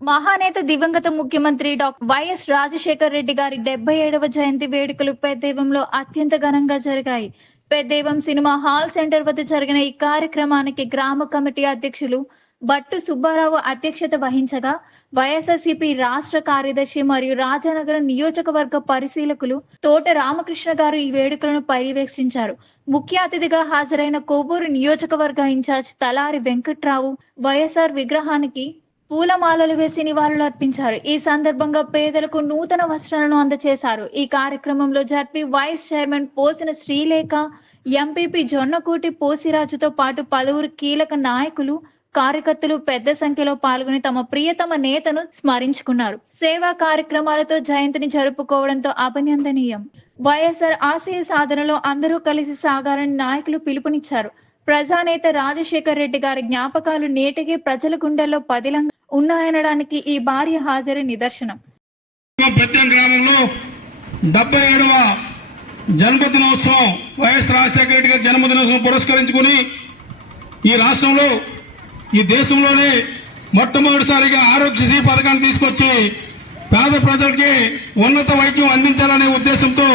మహానేత దివంగత ముఖ్యమంత్రి డాక్టర్ వైఎస్ రాజశేఖర్ రెడ్డి గారి 77వ జయంతి వేడుకలు పెద్దేవంలో అత్యంత ఘనంగా జరిగాయి. పెద్దేవం సినిమా హాల్ సెంటర్ వద్ద జరిగిన ఈ కార్యక్రమానికి గ్రామ కమిటీ అధ్యక్షులు బట్టు సుబ్బారావు అధ్యక్షత వహించగా, వైఎస్ఆర్సీపీ రాష్ట్ర కార్యదర్శి మరియు రాజానగరం నియోజకవర్గ పరిశీలకులు తోట రామకృష్ణ గారు ఈ వేడుకలను పర్యవేక్షించారు. ముఖ్య అతిథిగా హాజరైన కోవూరు నియోజకవర్గ ఇన్ఛార్జ్ తలారి వెంకట్రావు వైఎస్ఆర్ విగ్రహానికి పూలమాలలు వేసి నివాళులు అర్పించారు. ఈ సందర్భంగా పేదలకు నూతన వస్త్రాలను అందజేశారు. ఈ కార్యక్రమంలో జడ్పీ వైస్ చైర్మన్ పోసిన శ్రీలేఖ, ఎంపీపీ జొన్నకూటి పోసిరాజుతో పాటు పలువురు కీలక నాయకులు, కార్యకర్తలు పెద్ద సంఖ్యలో పాల్గొని తమ ప్రియతమ నేతను స్మరించుకున్నారు. సేవా కార్యక్రమాలతో జయంతిని జరుపుకోవడంతో అభినందనీయం. వైఎస్ఆర్ ఆశయ సాధనలో అందరూ కలిసి సాగాలని నాయకులు పిలుపునిచ్చారు. ప్రజానేత రాజశేఖర్ రెడ్డి గారి జ్ఞాపకాలు నేటికి ప్రజల గుండెల్లో పదిలంగా ఉన్నాయనడానికి ఈ భారీ హాజరు నిదర్శనం. గ్రామంలో 77వ జన్మదినోత్సవం వైఎస్ రాజశేఖర రెడ్డి గారి జన్మదినోత్సవం పురస్కరించుకుని ఈ రాష్ట్రంలో, ఈ దేశంలోనే మొట్టమొదటిసారిగా ఆరోగ్యశ్రీ పథకాన్ని తీసుకొచ్చి పేద ప్రజలకి ఉన్నత వైద్యం అందించాలనే ఉద్దేశంతో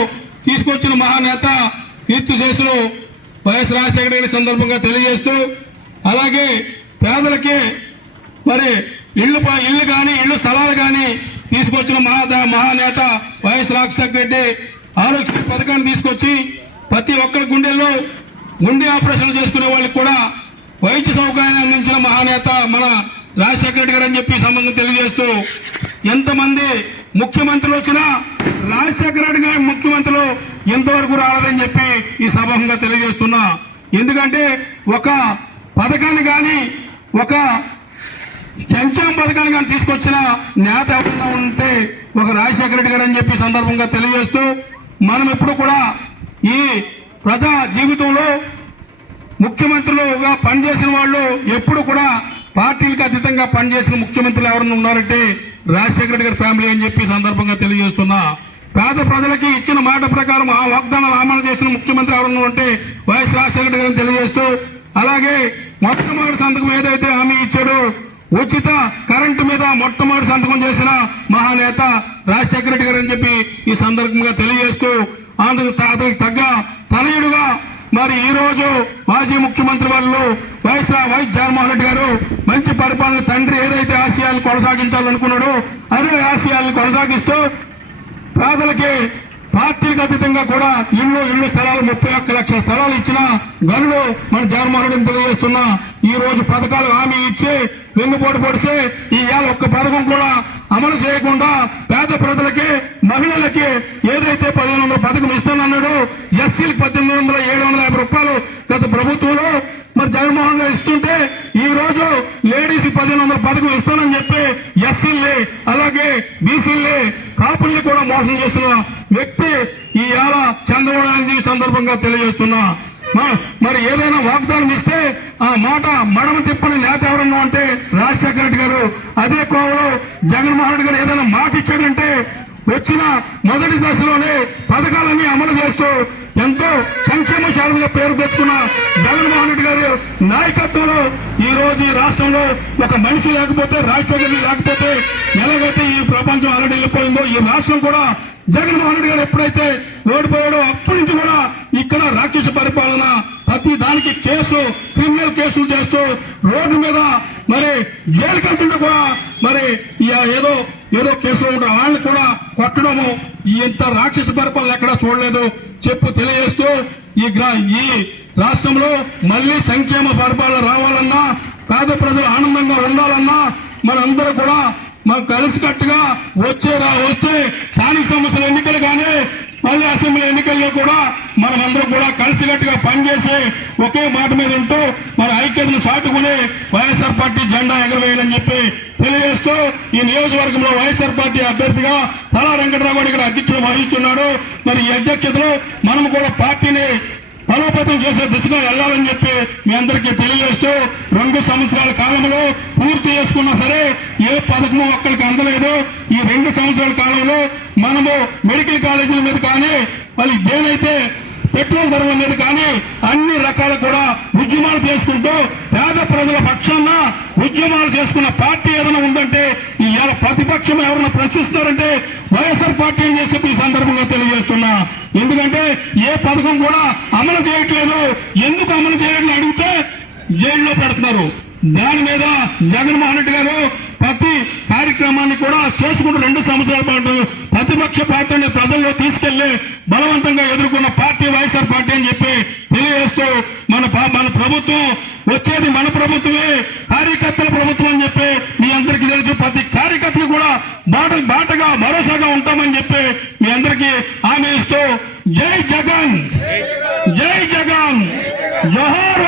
తీసుకొచ్చిన మహానేత కీర్తిశేషులు వైఎస్ రాజశేఖర రెడ్డి సందర్భంగా తెలియజేస్తూ, అలాగే పేదలకి మరి ఇళ్ళు కానీ ఇళ్ళు స్థలాలు కానీ తీసుకొచ్చిన మహానేత వైఎస్ రాజశేఖర రెడ్డి ఆరోగ్య పథకాన్ని తీసుకొచ్చి ప్రతి ఒక్కరి గుండెల్లో గుండె ఆపరేషన్ చేసుకునే వాళ్ళకి కూడా వైద్య సౌకర్యాన్ని అందించిన మహానేత మన రాజశేఖర రెడ్డి గారు అని చెప్పి సంబంధం తెలియజేస్తూ, ఎంతమంది ముఖ్యమంత్రులు వచ్చినా రాజశేఖర రెడ్డి గారి ముఖ్యమంత్రులు ఎంతవరకు రాలేదని చెప్పి ఈ సభంగా తెలియజేస్తున్నా. ఎందుకంటే ఒక పథకాన్ని కానీ, ఒక సంక్షేమ పథకాన్ని కానీ తీసుకొచ్చిన నేత ఎవరైనా ఉంటే ఒక రాజశేఖర రెడ్డి గారు అని చెప్పి సందర్భంగా తెలియజేస్తూ, మనం ఎప్పుడు కూడా ఈ ప్రజా జీవితంలో ముఖ్యమంత్రులుగా పనిచేసిన వాళ్ళు ఎప్పుడు కూడా పార్టీలకు అతీతంగా పనిచేసిన ముఖ్యమంత్రులు ఎవరైనా ఉన్నారంటే రాజశేఖర రెడ్డి గారి ఫ్యామిలీ అని చెప్పి సందర్భంగా తెలియజేస్తున్నా. పేద ప్రజలకి ఇచ్చిన మాట ప్రకారం ఆ వాగ్దానాలు అమలు చేసిన ముఖ్యమంత్రి ఎవరన్నా ఉంటే వైఎస్ రాజశేఖర రెడ్డి గారిని తెలియజేస్తూ, అలాగే మొట్టమొదటి సంతకం ఏదైతే హామీ ఇచ్చాడో ఉచిత కరెంటు మీద మొట్టమొదటి సంతకం చేసిన మహానేత రాజశేఖర రెడ్డి గారు అని చెప్పి ఈ సందర్భంగా తెలియజేస్తూ, అతనికి తగ్గ తనయుడుగా మరి ఈ రోజు మాజీ ముఖ్యమంత్రి వాళ్ళు వైఎస్ జగన్మోహన్ రెడ్డి గారు మంచి పరిపాలన తండ్రి ఏదైతే ఆశయాలను కొనసాగించాలనుకున్నాడో అదే ఆశయాలను కొనసాగిస్తూ పేదలకి పార్టీలకు అతీతంగా కూడా ఇళ్ళు స్థలాలు 31 లక్షల స్థలాలు ఇచ్చిన గనులు మన జగన్మోహన్ రెడ్డిని తెలియజేస్తున్నా. ఈ రోజు పథకాలు హామీ ఇచ్చి వెన్నుపోటు పొడిస్తే ఈ ఏళ్ళ ఒక్క పథకం కూడా అమలు చేయకుండా పేద ప్రజలకి, మహిళలకి ఏదైతే 1500 పథకం ఇస్తానన్నాడో ఎస్సీలకు 18,750 రూపాయలు గత ప్రభుత్వంలో మరి జగన్మోహన్ గారు ఇస్తుంటే ఈ రోజు లేడీస్ 1500 పథకం ఇస్తానని చెప్పి ఎస్సీల్ని అలాగే బీసీల్ని కాపుల్ని కూడా మోసం చేసిన వ్యక్తి ఈ ఏళ చంద్రబాబు నాయుడు సందర్భంగా తెలియజేస్తున్నా. మరి ఏదైనా వాగ్దానం ఇస్తే ఆ మాట మడమ తిప్పని నేత ఎవరన్నా అంటే రాజశేఖర రెడ్డి గారు. అదే కోవలో జగన్మోహన్ రెడ్డి గారు ఏదైనా మాట ఇచ్చాడంటే వచ్చిన మొదటి దశలోనే పథకాలన్నీ అమలు చేస్తూ ఎంతో సంక్షేమ శాఖగా పేరు తెచ్చుకున్న జగన్మోహన్ రెడ్డి గారు నాయకత్వంలో ఈ రోజు ఈ రాష్ట్రంలో ఒక మనిషి లేకపోతే, రాజశేఖర రెడ్డి లేకపోతే ఎలాగైతే ఈ ప్రపంచం ఆల్రెడీ వెళ్ళిపోయిందో ఈ రాష్ట్రం కూడా జగన్మోహన్ రెడ్డి గారు ఎప్పుడైతే ఓడిపోయాడో అప్పటి నుంచి కూడా ఇక్కడ రాక్షస పరిపాలన, ప్రతి దానికి క్రిమినల్ కేసులు చేస్తూ రోడ్డు మీద మరి జైలుకి వెళ్తుంటే కూడా మరి ఏదో కేసులు ఉంటారు వాళ్ళని కూడా కొట్టడము, ఇంత రాక్షస పరిపాలన ఎక్కడా చూడలేదు తెలియజేస్తూ ఈ రాష్ట్రంలో మళ్ళీ సంక్షేమ పరిపాలన రావాలన్నా, పేద ప్రజలు ఆనందంగా ఉండాలన్నా మనందరూ కూడా మనం కలిసికట్టుగా వస్తే స్థానిక సంస్థల ఎన్నికలు కానీ మళ్ళీ అసెంబ్లీ ఎన్నికల్లో కూడా మనమందరం కూడా కలిసికట్టుగా పనిచేసి ఒకే మాట మీద ఉంటూ మన ఐక్యతను చాటుకుని వైఎస్ఆర్ పార్టీ జెండా ఎగరవేయాలని చెప్పి తెలియజేస్తూ ఈ నియోజకవర్గంలో వైఎస్ఆర్ పార్టీ అభ్యర్థిగా తలా వెంకటరావు ఇక్కడ అధ్యక్షత వహిస్తున్నాడు. మరి ఈ అధ్యక్షతలో మనం కూడా పార్టీని బలోపేతం చేసే దిశగా వెళ్లాలని చెప్పి మీ అందరికీ తెలియజేస్తూ, 2 సంవత్సరాల కాలంలో పూర్తి చేసుకున్నా సరే ఏ పథకము ఒక్కరికి అందలేదు. ఈ 2 సంవత్సరాల కాలంలో మనము మెడికల్ కాలేజీల మీద కానీ మళ్ళీ దేనైతే పెట్రోల్ ధరల మీద కానీ అన్ని రకాల కూడా ఉద్యమాలు చేసుకుంటూ పేద ప్రజల పక్షాన ఉద్యమాలు చేసుకున్న పార్టీ ఏదైనా ఉందంటే ఇవాళ ప్రతిపక్షం ఎవరైనా ప్రశ్నిస్తున్నారంటే వైఎస్ఆర్ పార్టీ అని చెప్పి ఈ సందర్భంగా తెలియజేస్తున్నా. ఎందుకంటే ఏ పథకం కూడా అమలు చేయట్లేదు, ఎందుకు అమలు చేయాలని అడిగితే జైల్లో పెడుతున్నారు. దాని మీద జగన్మోహన్ రెడ్డి గారు ప్రతి కార్యక్రమాన్ని కూడా చేసుకుంటూ 2 సంవత్సరాల పాటు ప్రతిపక్ష పాత్రని ప్రజల్లో తీసుకెళ్లి బలవంతంగా ఎదుర్కొన్న పార్టీ వైఎస్ఆర్ పార్టీ అని చెప్పి తెలియజేస్తూ మన ప్రభుత్వం వచ్చేది మన ప్రభుత్వమే, కార్యకర్తల ప్రభుత్వం అని చెప్పి మీ అందరికీ తెలుసు. ప్రతి కార్యకర్తకి కూడా బాటగా భరోసాగా ఉంటామని చెప్పి మీ అందరికీ హామీ ఇస్తూ జై జగన్, జై జగన్, జోహార్